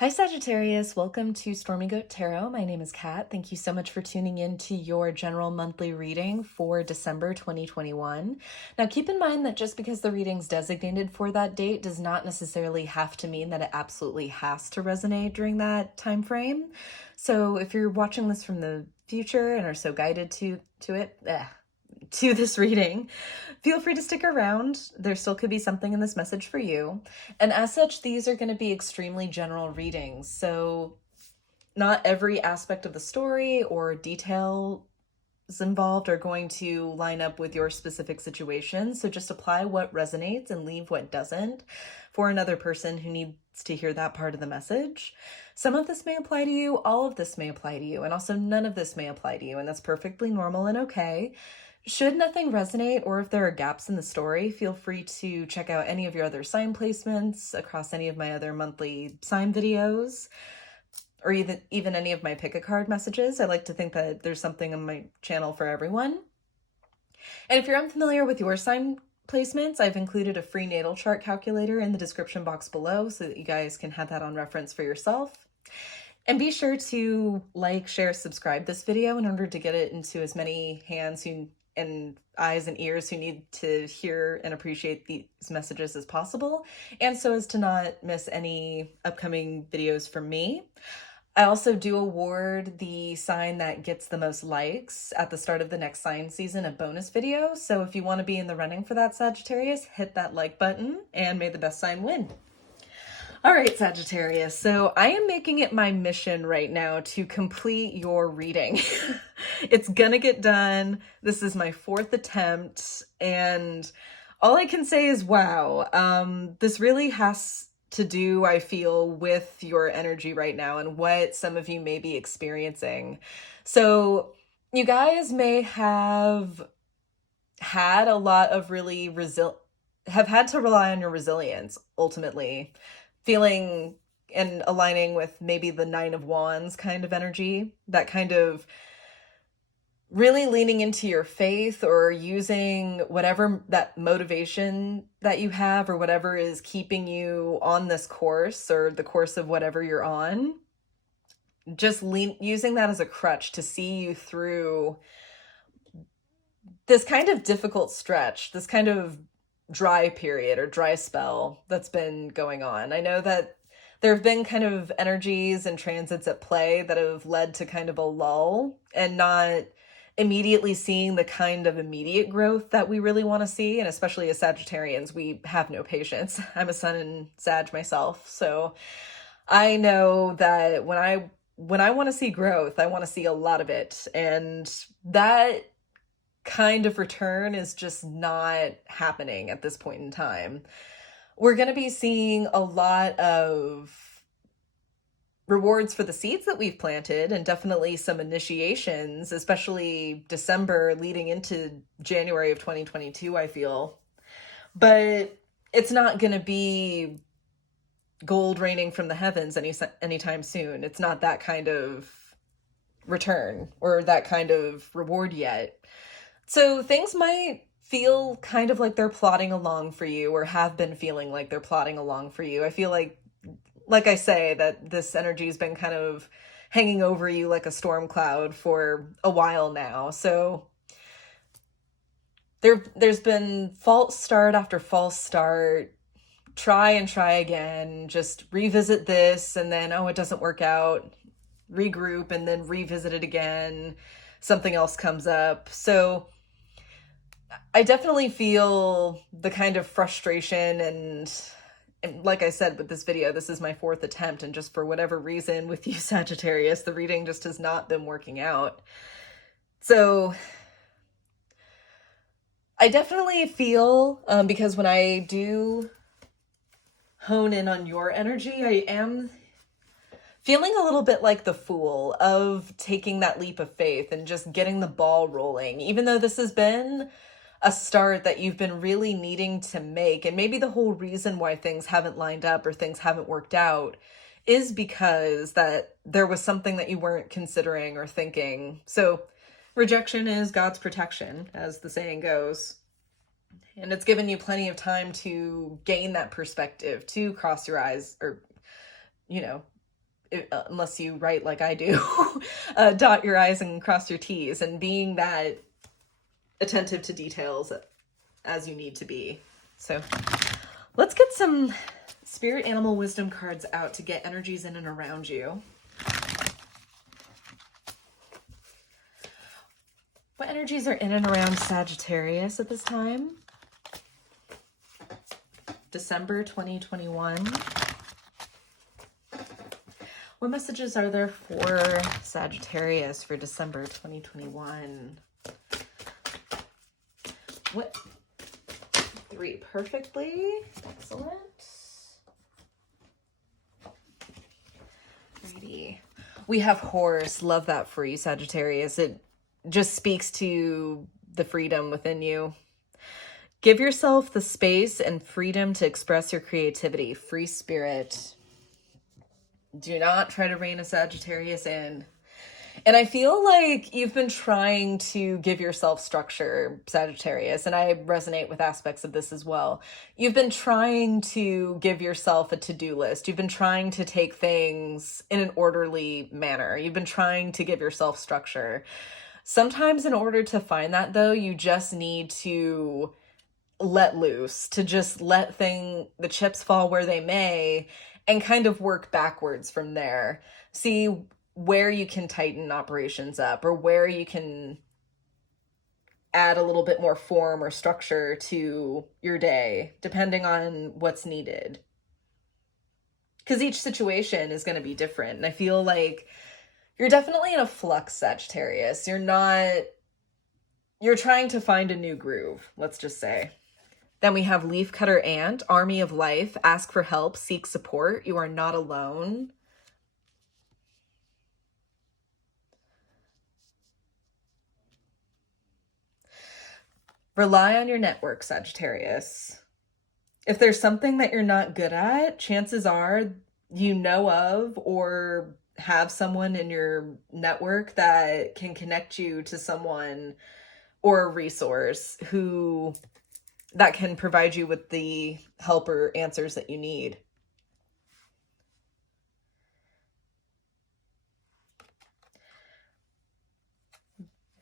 Hi Sagittarius, welcome to Stormy Goat Tarot. My name is Kat. Thank you so much for tuning in to your general monthly reading for December 2021. Now keep in mind that just because the reading's designated for that date does not necessarily have to mean that it absolutely has to resonate during that time frame. So if you're watching this from the future and are so guided to this reading, feel free to stick around. There still could be something in this message for you. And as such, these are going to be extremely general readings. So not every aspect of the story or details involved are going to line up with your specific situation. So just apply what resonates and leave what doesn't for another person who needs to hear that part of the message. Some of this may apply to you, all of this may apply to you, and also none of this may apply to you, and that's perfectly normal and okay. Should nothing resonate, or if there are gaps in the story, feel free to check out any of your other sign placements across any of my other monthly sign videos, or even any of my pick a card messages. I like to think that there's something on my channel for everyone. And if you're unfamiliar with your sign placements, I've included a free natal chart calculator in the description box below so that you guys can have that on reference for yourself. And be sure to like, share, subscribe this video in order to get it into as many hands and eyes and ears who need to hear and appreciate these messages as possible, and so as to not miss any upcoming videos from me. I also do award the sign that gets the most likes at the start of the next sign season a bonus video, so if you want to be in the running for that, Sagittarius, hit that like button, and may the best sign win. All right, Sagittarius, so I am making it my mission right now to complete your reading. It's gonna get done. This is my 4th attempt, and all I can say is wow. This really has to do, I feel, with your energy right now and what some of you may be experiencing. So you guys may have had a lot of have had to rely on your resilience ultimately, feeling and aligning with maybe the 9 of Wands kind of energy, that kind of really leaning into your faith or using whatever that motivation that you have or whatever is keeping you on this course or the course of whatever you're on, just using that as a crutch to see you through this kind of difficult stretch, this kind of dry period or dry spell that's been going on. I know that there have been kind of energies and transits at play that have led to kind of a lull and not immediately seeing the kind of immediate growth that we really want to see. And especially as Sagittarians, we have no patience. I'm a sun in Sag myself, so I know that when I want to see growth, I want to see a lot of it, and that kind of return is just not happening at this point in time. We're going to be seeing a lot of rewards for the seeds that we've planted, and definitely some initiations, especially December leading into January of 2022, I feel. But it's not going to be gold raining from the heavens anytime soon. It's not that kind of return or that kind of reward yet. So things might feel kind of like they're plodding along for you, or have been feeling like they're plodding along for you. I feel like I say, that this energy has been kind of hanging over you like a storm cloud for a while now. So there's been false start after false start. Try and try again. Just revisit this, and then, oh, it doesn't work out. Regroup, and then revisit it again. Something else comes up. So I definitely feel the kind of frustration, and like I said with this video, this is my 4th attempt, and just for whatever reason with you, Sagittarius, the reading just has not been working out. So I definitely feel, because when I do hone in on your energy, I am feeling a little bit like the Fool, of taking that leap of faith and just getting the ball rolling, even though this has been a start that you've been really needing to make. And maybe the whole reason why things haven't lined up or things haven't worked out is because that there was something that you weren't considering or thinking. So rejection is God's protection, as the saying goes. And it's given you plenty of time to gain that perspective, to cross your eyes, or, unless you write like I do, dot your I's and cross your T's, and being that attentive to details as you need to be. So let's get some spirit animal wisdom cards out to get energies in and around you. What energies are in and around Sagittarius at this time? December 2021. What messages are there for Sagittarius for December 2021? What? 3 perfectly. Excellent. Alrighty. We have horse. Love that for you, Sagittarius. It just speaks to the freedom within you. Give yourself the space and freedom to express your creativity. Free spirit. Do not try to rein a Sagittarius in. And I feel like you've been trying to give yourself structure, Sagittarius, and I resonate with aspects of this as well. You've been trying to give yourself a to-do list. You've been trying to take things in an orderly manner. You've been trying to give yourself structure. Sometimes in order to find that, though, you just need to let loose, to just let the chips fall where they may, and kind of work backwards from there. See where you can tighten operations up, or where you can add a little bit more form or structure to your day, depending on what's needed. Because each situation is going to be different. And I feel like you're definitely in a flux, Sagittarius. You're trying to find a new groove, let's just say. Then we have Leafcutter Ant, Army of Life, ask for help, seek support. You are not alone. Rely on your network, Sagittarius. If there's something that you're not good at, chances are you know of or have someone in your network that can connect you to someone or a resource that can provide you with the help or answers that you need.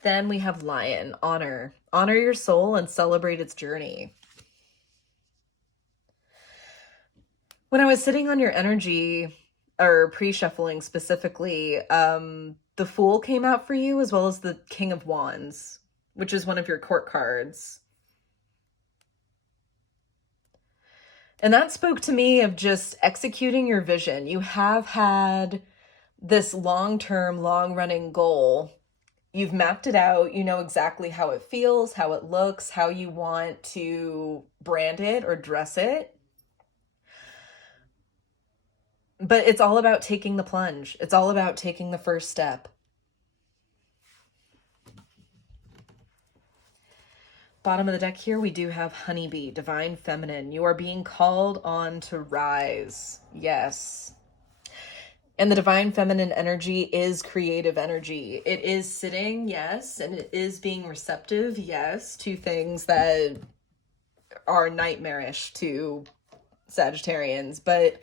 Then we have Lion, honor. Honor your soul and celebrate its journey. When I was sitting on your energy, or pre-shuffling specifically, the Fool came out for you, as well as the King of Wands, which is one of your court cards. And that spoke to me of just executing your vision. You have had this long-term, long-running goal. You've mapped it out. You know exactly how it feels, how it looks, how you want to brand it or dress it. But it's all about taking the plunge. It's all about taking the first step. Bottom of the deck here, we do have Honeybee, Divine Feminine. You are being called on to rise. Yes. And the Divine Feminine energy is creative energy. It is sitting, yes, and it is being receptive, yes, to things that are nightmarish to Sagittarians. But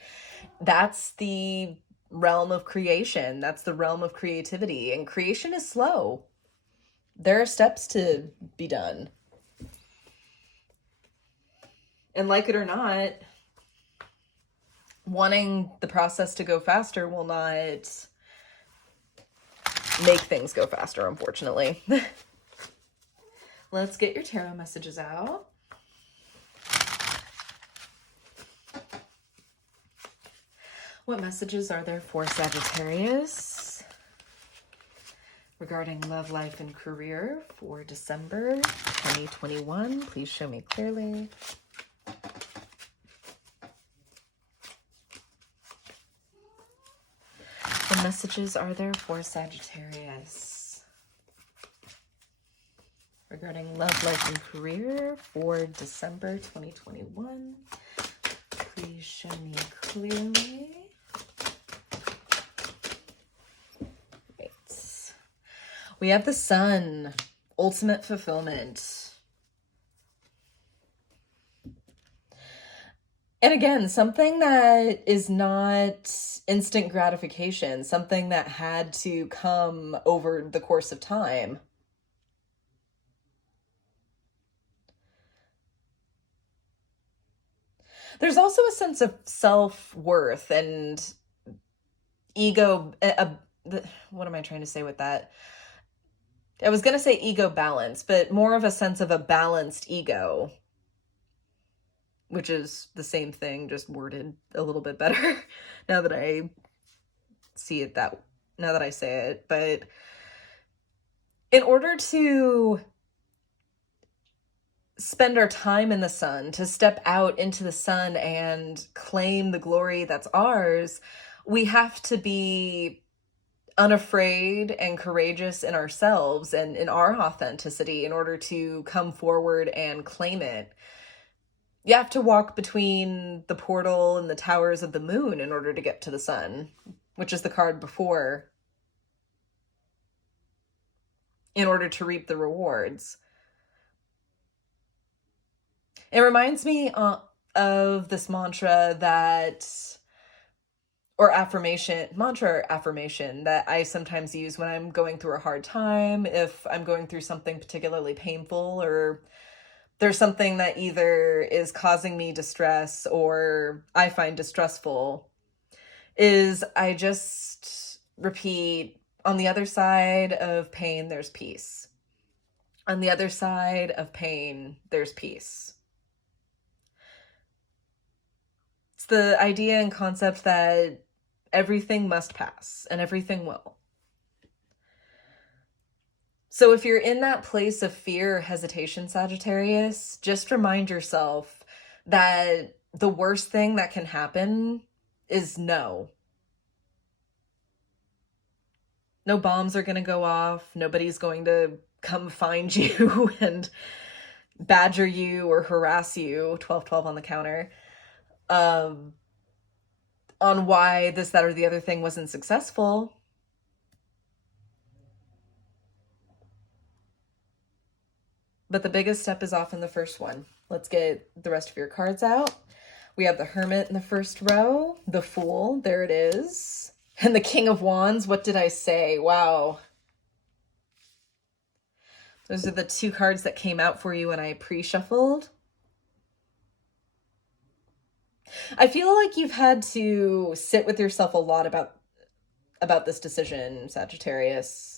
that's the realm of creation. That's the realm of creativity. And creation is slow. There are steps to be done. And like it or not, wanting the process to go faster will not make things go faster, unfortunately. Let's get your tarot messages out. What messages are there for Sagittarius regarding love, life, and career for December 2021? Please show me clearly. What messages are there for Sagittarius regarding love, life, and career for December 2021? Please show me clearly. Right. We have the Sun, ultimate fulfillment. And again, something that is not instant gratification, something that had to come over the course of time. There's also a sense of self-worth and ego. What am I trying to say with that? I was going to say ego balance, but more of a sense of a balanced ego, which is the same thing, just worded a little bit better now that I see it now that I say it. But in order to spend our time in the sun, to step out into the sun and claim the glory that's ours, we have to be unafraid and courageous in ourselves and in our authenticity in order to come forward and claim it. You have to walk between the portal and the towers of the moon in order to get to the sun, which is the card before, in order to reap the rewards. It reminds me of this mantra mantra or affirmation that I sometimes use when I'm going through a hard time, if I'm going through something particularly painful, or there's something that either is causing me distress or I find distressful, is I just repeat, on the other side of pain, there's peace. On the other side of pain, there's peace. It's the idea and concept that everything must pass and everything will. So if you're in that place of fear or hesitation, Sagittarius, just remind yourself that the worst thing that can happen is no. No bombs are going to go off. Nobody's going to come find you and badger you or harass you, 1212 on the counter, on why this, that, or the other thing wasn't successful. But the biggest step is often the first one. Let's get the rest of your cards out. We have the Hermit in the first row, the Fool, there it is, and the King of Wands. What did I say? Wow. Those are the two cards that came out for you when I pre-shuffled. I feel like you've had to sit with yourself a lot about this decision, Sagittarius.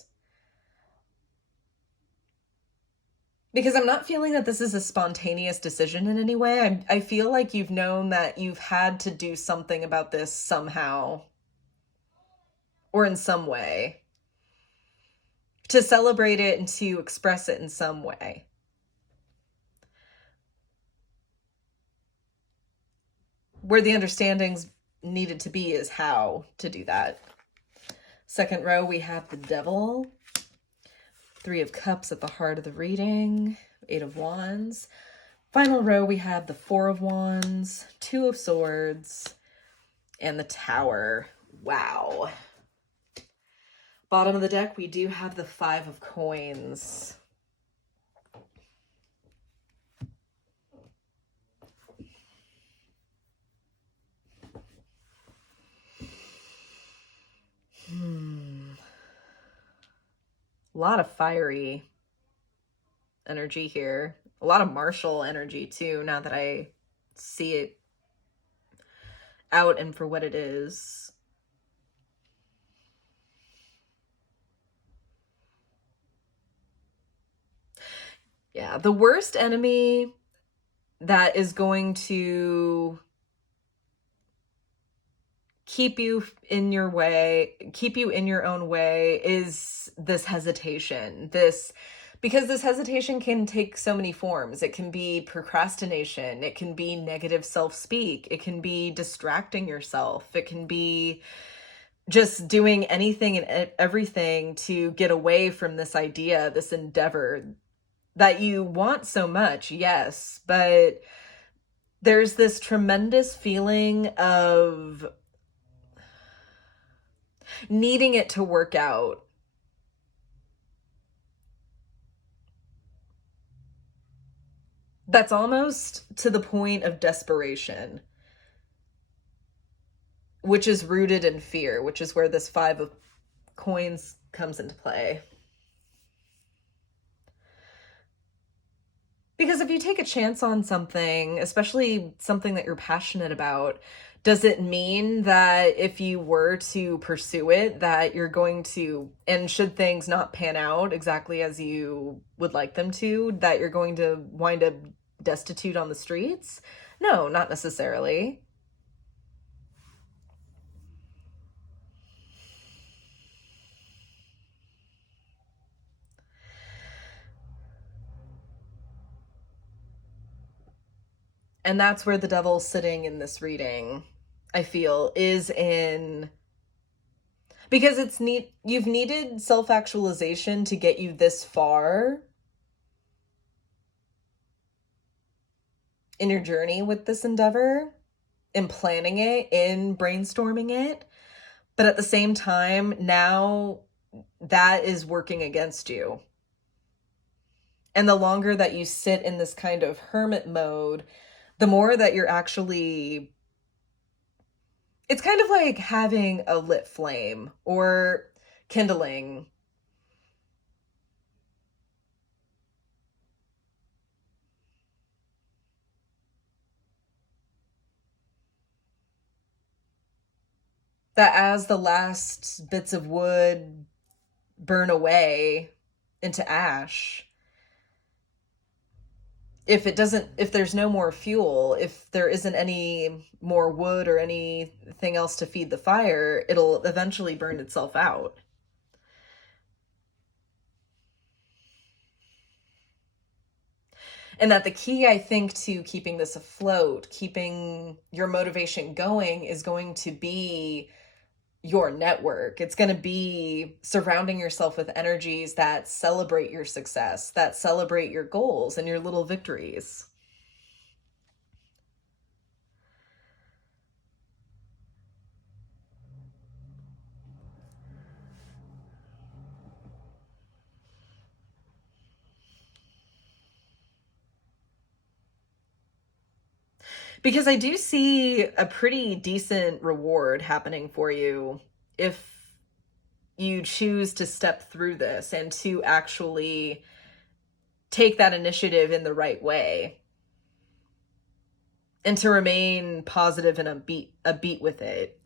Because I'm not feeling that this is a spontaneous decision in any way. I feel like you've known that you've had to do something about this somehow, or in some way, to celebrate it and to express it in some way. Where the understandings needed to be is how to do that. Second row, we have the Devil. Three of Cups at the heart of the reading. Eight of Wands. Final row, we have the Four of Wands, Two of Swords, and the Tower. Wow. Bottom of the deck, we do have the Five of Coins. A lot of fiery energy here. A lot of martial energy too, now that I see it out and for what it is. Yeah, the worst enemy that is going to keep you in your own way is this hesitation. Because this hesitation can take so many forms. It can be procrastination, it can be negative self-speak, it can be distracting yourself, it can be just doing anything and everything to get away from this idea, this endeavor that you want so much, yes, but there's this tremendous feeling of needing it to work out. That's almost to the point of desperation. which is rooted in fear, which is where this 5 of coins comes into play. Because if you take a chance on something, especially something that you're passionate about, does it mean that if you were to pursue it, that you're going to, and should things not pan out exactly as you would like them to, that you're going to wind up destitute on the streets? No, not necessarily. And that's where the devil's sitting in this reading, I feel, is in, because you've needed self-actualization to get you this far in your journey with this endeavor, in planning it, in brainstorming it. But at the same time, now that is working against you. And the longer that you sit in this kind of hermit mode, the more that you're actually, it's kind of like having a lit flame or kindling. That as the last bits of wood burn away into ash, if there's no more fuel, if there isn't any more wood or anything else to feed the fire, it'll eventually burn itself out. And that the key, I think, to keeping this afloat, keeping your motivation going, is going to be your network. It's going to be surrounding yourself with energies that celebrate your success, that celebrate your goals and your little victories. Because I do see a pretty decent reward happening for you if you choose to step through this and to actually take that initiative in the right way and to remain positive and upbeat with it.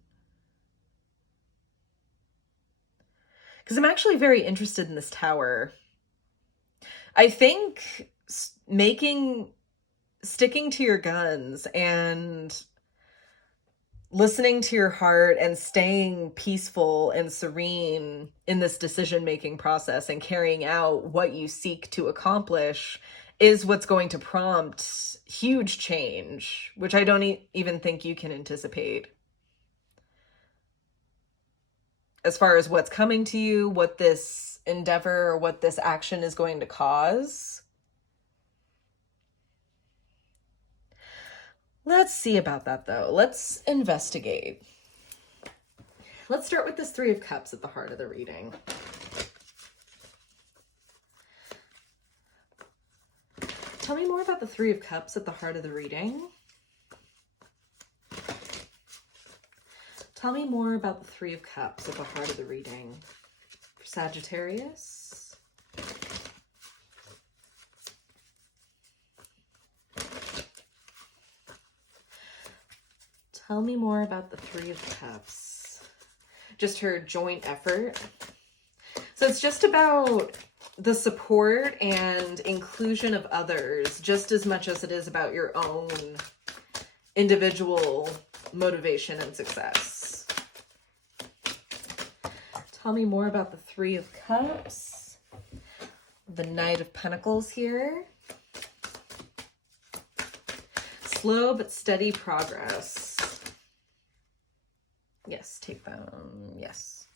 Because I'm actually very interested in this tower. I think sticking to your guns and listening to your heart and staying peaceful and serene in this decision-making process and carrying out what you seek to accomplish is what's going to prompt huge change, which I don't even think you can anticipate. As far as what's coming to you, what this endeavor or what this action is going to cause. Let's see about that, though. Let's investigate. Let's start with this 3 of Cups at the heart of the reading. Tell me more about the 3 of Cups at the heart of the reading. Tell me more about the 3 of Cups at the heart of the reading for Sagittarius. Tell me more about the 3 of Cups. Just her joint effort. So it's just about the support and inclusion of others, just as much as it is about your own individual motivation and success. Tell me more about the 3 of Cups. The Knight of Pentacles here. Slow but steady progress. Yes, take them. Yes.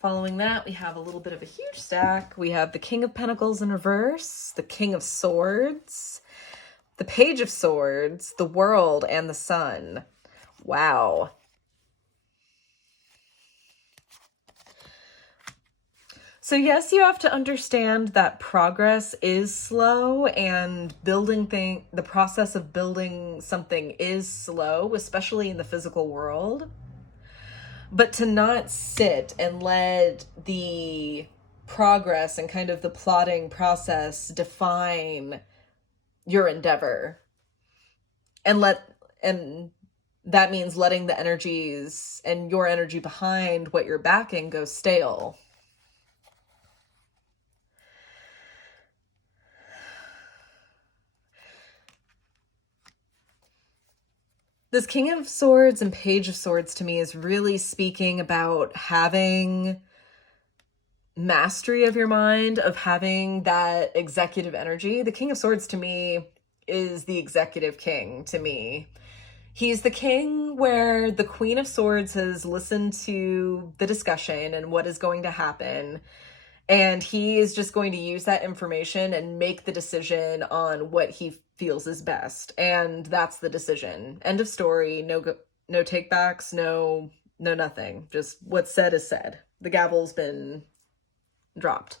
Following that, we have a little bit of a huge stack. We have the King of Pentacles in reverse, the King of Swords, the Page of Swords, the World, and the Sun. Wow. So yes, you have to understand that progress is slow, and the process of building something is slow, especially in the physical world. But to not sit and let the progress and kind of the plotting process define your endeavor, and that means letting the energies and your energy behind what you're backing go stale. This King of Swords and Page of Swords to me is really speaking about having mastery of your mind, of having that executive energy. The King of Swords to me is the executive king to me. He's the king where the Queen of Swords has listened to the discussion and what is going to happen, and he is just going to use that information and make the decision on what he feels is best. And that's the decision. End of story. No takebacks, no nothing. Just what's said is said. The gavel's been dropped.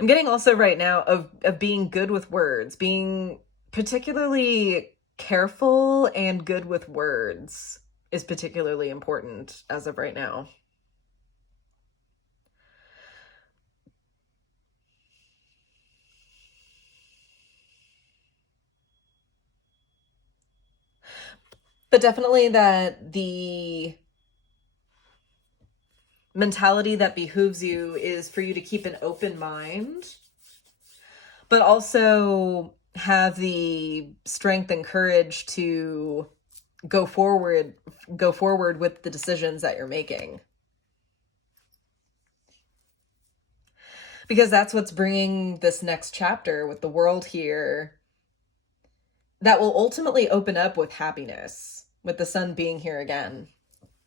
I'm getting also right now of being good with words, being particularly careful and good with words is particularly important as of right now. But definitely that the mentality that behooves you is for you to keep an open mind, but also have the strength and courage to go forward with the decisions that you're making. Because that's what's bringing this next chapter with the world here that will ultimately open up with happiness, with the sun being here again.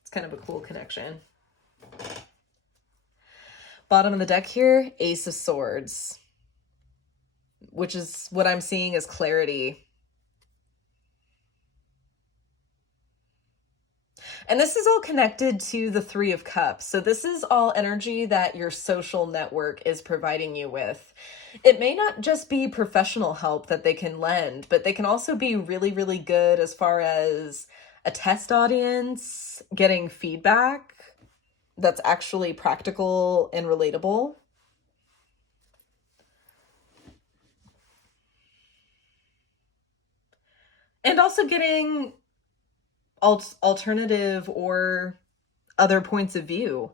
It's kind of a cool connection. Bottom of the deck here, Ace of Swords, which is what I'm seeing as clarity. And this is all connected to the Three of Cups. So this is all energy that your social network is providing you with. It may not just be professional help that they can lend, but they can also be really, really good as far as a test audience, getting feedback that's actually practical and relatable. And also getting alternative or other points of view.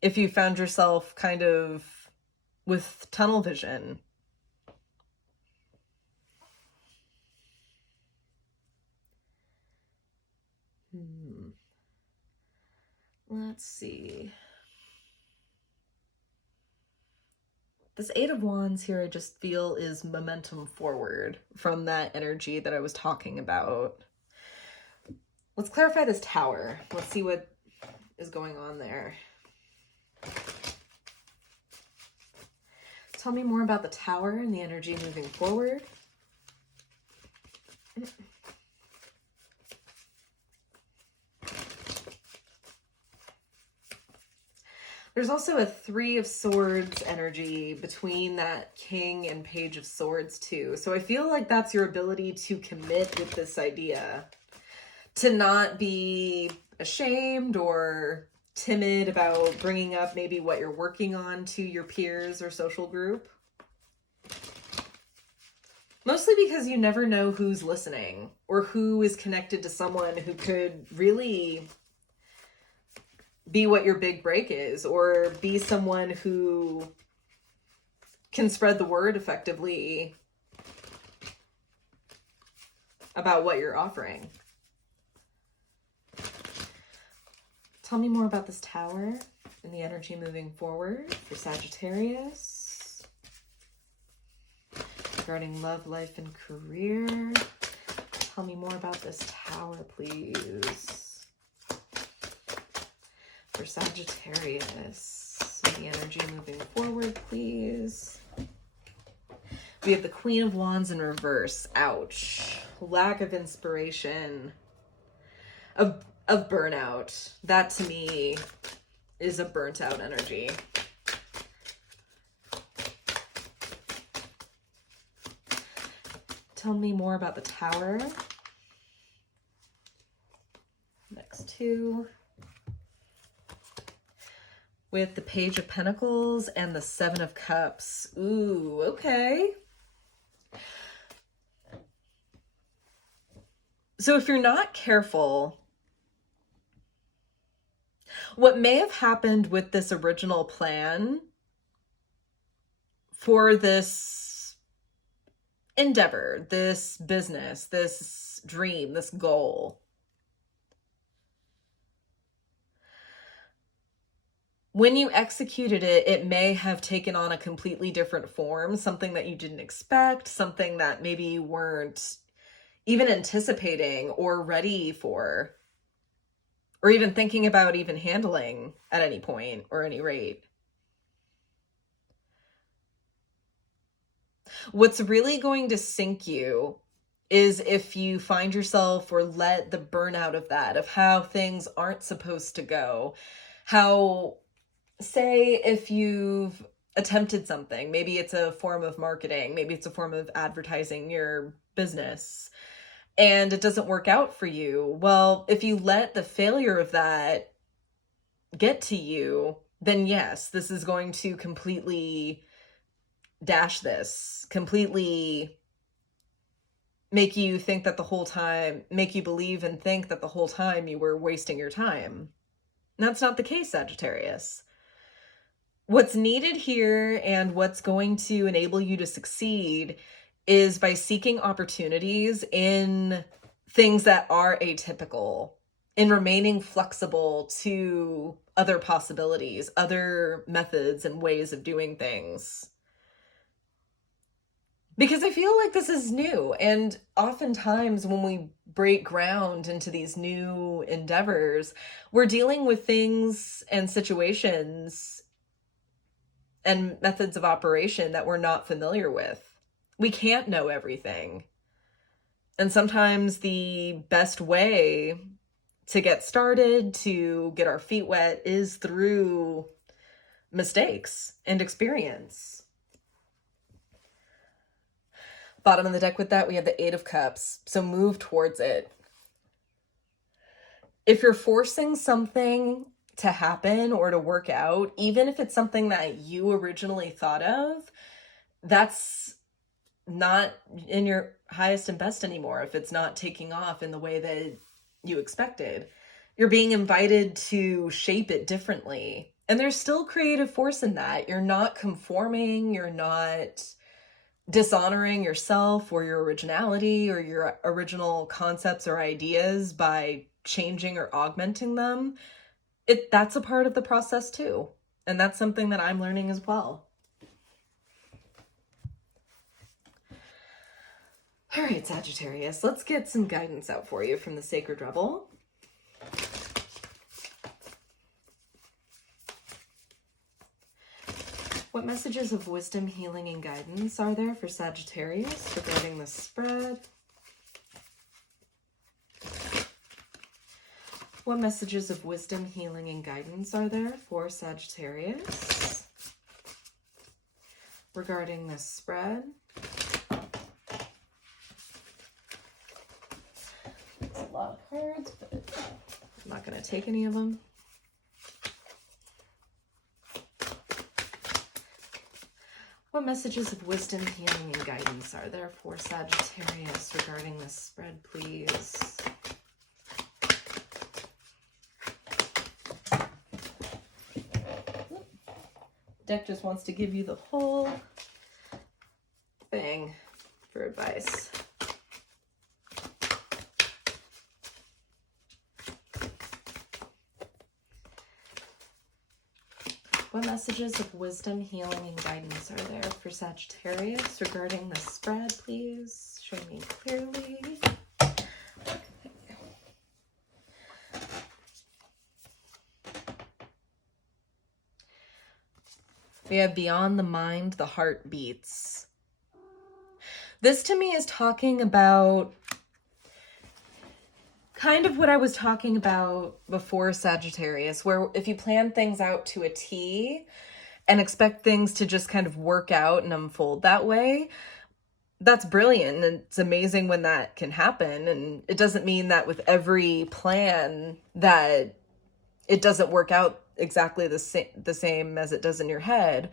If you found yourself kind of with tunnel vision. Let's see. This Eight of Wands here, I just feel is momentum forward from that energy that I was talking about. Let's clarify this Tower. Let's see what is going on there. Tell me more about the Tower and the energy moving forward. There's also a Three of Swords energy between that King and Page of Swords too. So I feel like that's your ability to commit with this idea. To not be ashamed or timid about bringing up maybe what you're working on to your peers or social group. Mostly because you never know who's listening or who is connected to someone who could really be what your big break is, or be someone who can spread the word effectively about what you're offering. Tell me more about this Tower and the energy moving forward for Sagittarius. Regarding love, life, and career. Tell me more about this Tower, please. For Sagittarius, the energy moving forward, please. We have the Queen of Wands in reverse. Ouch. Lack of inspiration. Of burnout. That to me is a burnt out energy. Tell me more about the Tower. Next two. With the Page of Pentacles and the Seven of Cups. Ooh, okay. So if you're not careful, what may have happened with this original plan for this endeavor, this business, this dream, this goal, when you executed it, it may have taken on a completely different form, something that you didn't expect, something that maybe you weren't even anticipating or ready for, or even thinking about even handling at any point or any rate. What's really going to sink you is if you find yourself or let the burnout of that, of how things aren't supposed to go, how, say, if you've attempted something, maybe it's a form of marketing, maybe it's a form of advertising your business, and it doesn't work out for you. Well, if you let the failure of that get to you, then yes, this is going to completely dash this, completely make you think that the whole time, make you believe and think that the whole time you were wasting your time. And that's not the case, Sagittarius. What's needed here and what's going to enable you to succeed is by seeking opportunities in things that are atypical, in remaining flexible to other possibilities, other methods and ways of doing things. Because I feel like this is new, and oftentimes when we break ground into these new endeavors, we're dealing with things and situations and methods of operation that we're not familiar with. We can't know everything. And sometimes the best way to get started, to get our feet wet, is through mistakes and experience. Bottom of the deck with that, we have the Eight of Cups. So move towards it. If you're forcing something to happen or to work out, even if it's something that you originally thought of, that's not in your highest and best anymore. If it's not taking off in the way that you expected, you're being invited to shape it differently. And there's still creative force in that. You're not conforming. You're not dishonoring yourself or your originality or your original concepts or ideas by changing or augmenting them. That's a part of the process too. And that's something that I'm learning as well. All right, Sagittarius, let's get some guidance out for you from the Sacred Rebel. What messages of wisdom, healing, and guidance are there for Sagittarius regarding the spread? What messages of wisdom, healing, and guidance are there for Sagittarius regarding the spread? It's a lot of cards, but I'm not going to take any of them. What messages of wisdom, healing, and guidance are there for Sagittarius regarding this spread, please? Deck just wants to give you the whole thing for advice. What messages of wisdom, healing, and guidance are there for Sagittarius regarding the spread, please? Show me clearly. We have beyond the mind, the heart beats. This to me is talking about kind of what I was talking about before Sagittarius, where if you plan things out to a T and expect things to just kind of work out and unfold that way, that's brilliant. And it's amazing when that can happen. And it doesn't mean that with every plan that it doesn't work out exactly the same as it does in your head.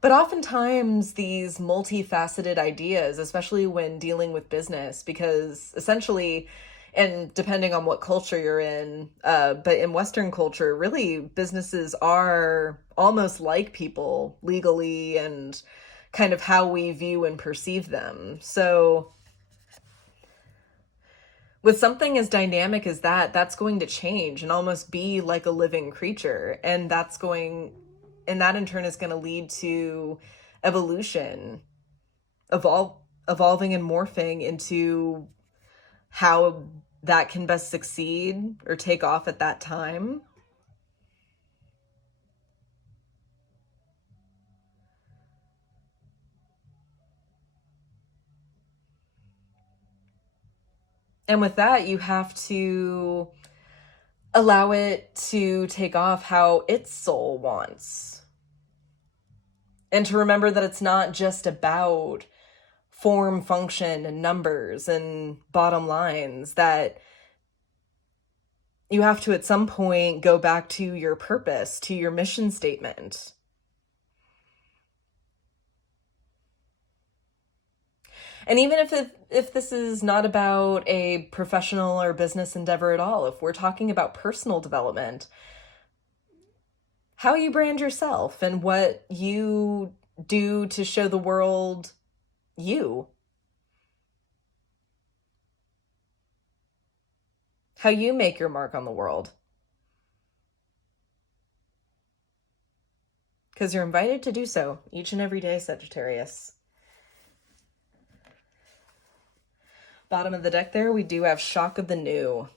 But oftentimes these multifaceted ideas, especially when dealing with business, because essentially, and depending on what culture you're in, but in Western culture, really businesses are almost like people legally and kind of how we view and perceive them. So with something as dynamic as that, that's going to change and almost be like a living creature. And that in turn is going to lead to evolution, evolving and morphing into how that can best succeed or take off at that time. And with that, you have to allow it to take off how its soul wants. And to remember that it's not just about form, function, and numbers and bottom lines, that you have to at some point go back to your purpose, to your mission statement. And even if this is not about a professional or business endeavor at all, if we're talking about personal development, how you brand yourself and what you do to show the world you. How you make your mark on the world. Because you're invited to do so each and every day, Sagittarius. Bottom of the deck there, we do have Shock of the New.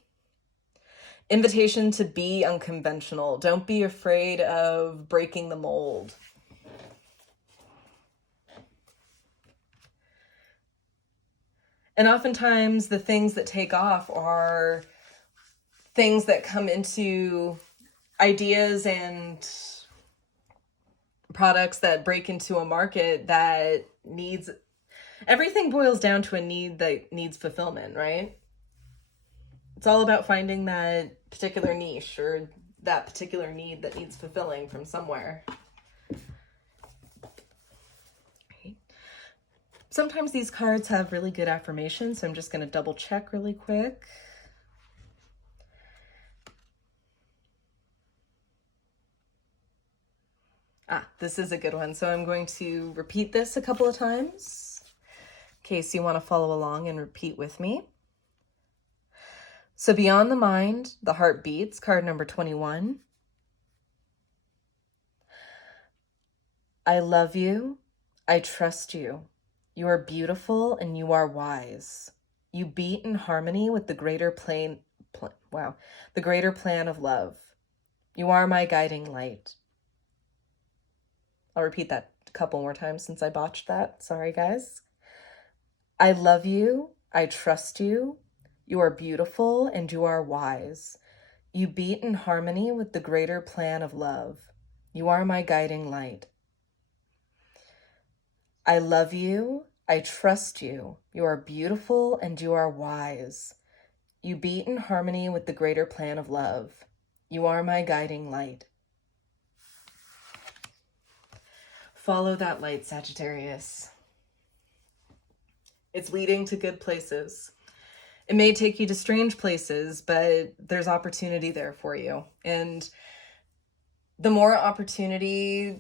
Invitation to be unconventional. Don't be afraid of breaking the mold. And oftentimes the things that take off are things that come into ideas and products that break into a market that needs, everything boils down to a need that needs fulfillment, right? It's all about finding that particular niche or that particular need that needs fulfilling from somewhere. Sometimes these cards have really good affirmations, so I'm just going to double check really quick. This is a good one. So I'm going to repeat this a couple of times in case you want to follow along and repeat with me. So beyond the mind, the heart beats, card number 21. I love you. I trust you. You are beautiful and you are wise. You beat in harmony with the greater the greater plan of love. You are my guiding light. I'll repeat that a couple more times since I botched that. Sorry, guys. I love you. I trust you. You are beautiful and you are wise. You beat in harmony with the greater plan of love. You are my guiding light. I love you. I trust you. You are beautiful and you are wise. You beat in harmony with the greater plan of love. You are my guiding light. Follow that light, Sagittarius. It's leading to good places. It may take you to strange places, but there's opportunity there for you. And the more opportunity,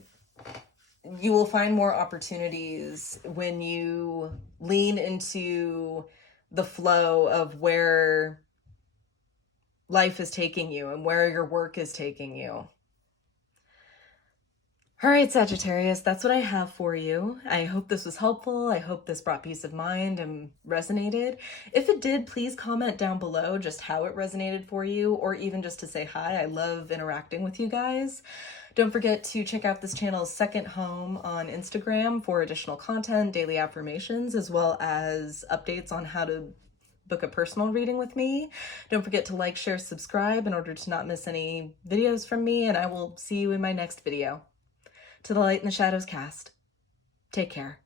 you will find more opportunities when you lean into the flow of where life is taking you and where your work is taking you. All right, Sagittarius, that's what I have for you. I hope this was helpful. I hope this brought peace of mind and resonated. If it did, please comment down below just how it resonated for you, or even just to say hi. I love interacting with you guys. Don't forget to check out this channel's second home on Instagram for additional content, daily affirmations, as well as updates on how to book a personal reading with me. Don't forget to like, share, subscribe in order to not miss any videos from me, and I will see you in my next video. To the light and the shadows cast. Take care.